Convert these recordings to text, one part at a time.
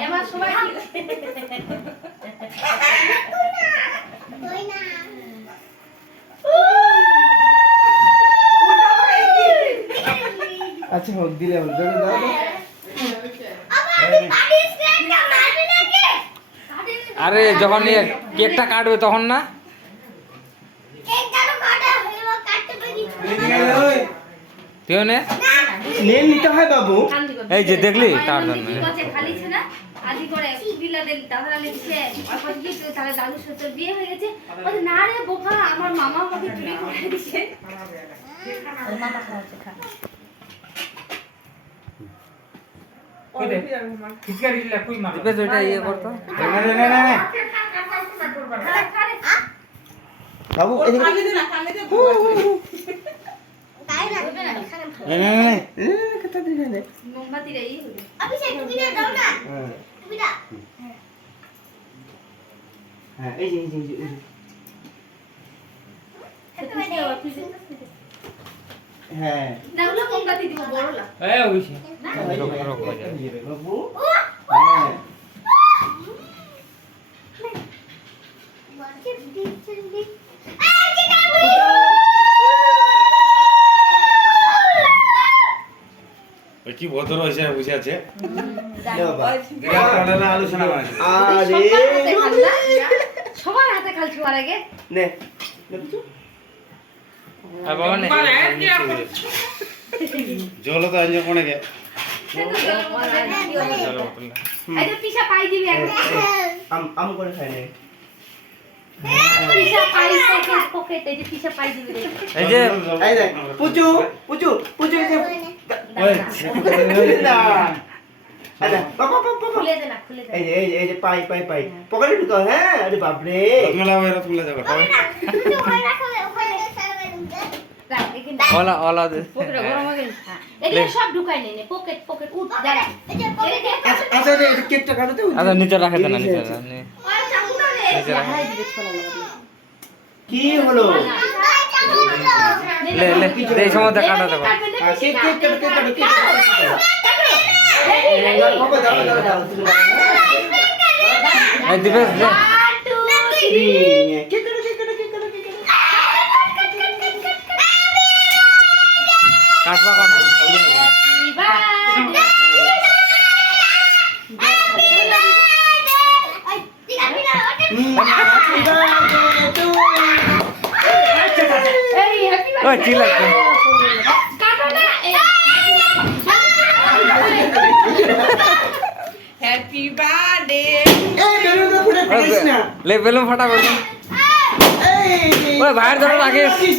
এবার সবাই আচ্ছা হোক দিলে হল দাও আরে যখন কেকটা কাটবে তখন না তুইও নে নিতে হয় বাবু। এই যে দেখলি তার জন্য আদি করে বিলা দিল তাহলে লিখছে আর কি তাহলে দাদুর সাথে বিয়ে হয়ে গেছে বলে না রে বোকা আমার মামা আমাকে চুরি করে দিয়েছে মামা খাওয়াচ্ছে খা ওই দেখ খিচকারি দিলা কই মা দিবে যেটা ইয়ে করতো না বাবু এদিকে কালে দে না কালে দে তাই না হবে না না কথা দিলে না মোমবাতি রে আমি সেই তুমি না দাও না তুমি দাও হ্যাঁ এই যে হ্যাঁ নাগুলো মোমবাতি দিব বড়লা এই ওইছে বাবু হ্যাঁ কি ভদ্র হয়েছে বুঝে আছে আলোচনা আরে সবার হাতে খাল ছোয়ার আগে নে আর বাবা নে জল তো আনছে কোনে গে আইতো পিছা পাই দিবি এখন আম করে খাই নে পিছা পাই পকেট এই যে পিছা পাই দিবি এই যে এই দেখ পুচু যে ওই না আরে বাবা খুলে দে না খুলে দে এই যে পাই পকেটে ঢুকাও হ্যাঁ আরে বাপ রে রত্নলা ভাই রত্নলা যাবে তুমি ওখানে রাখো ওখানে সারা ঢুকে রাখ এখানে ওলা পকেট গরম হয়ে গেল এগুলো সব ঢুকাই নে পকেট উঠ দাঁড়া এই যে পকেট আচ্ছা রে কেকটা কাটো তো আচ্ছা নিচে রাখে না নিচে ওই চাকুটা রে হারাই দিবে ছোলা লাগা কি হলো লে এই সময় কাটা দেবো কেক বাবা দাও এই দিবে কেক কাটবা কোনা ওই চিল্লা হ্যাপি বার্থডে লে বেলুন ফাটা বেলুন ওই ভাইয়ের ধরে রাখিস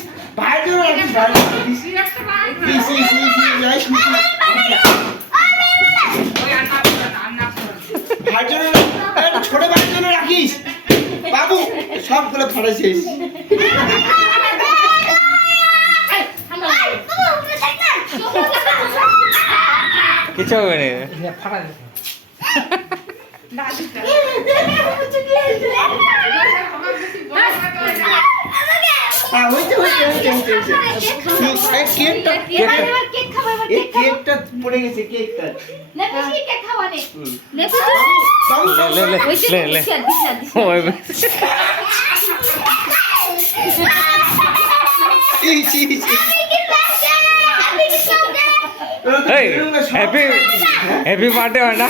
ছোট ভাইয়ের জন্য রাখিস বাবু সবগুলো ফাটাইছিস কিছু হবে না ফাটা দে কেকটা পড়ে গেছে কেকটা নে পিছি কেক খাওয়া নে নে লে ওই হ্যাপি বার্থডে হয় না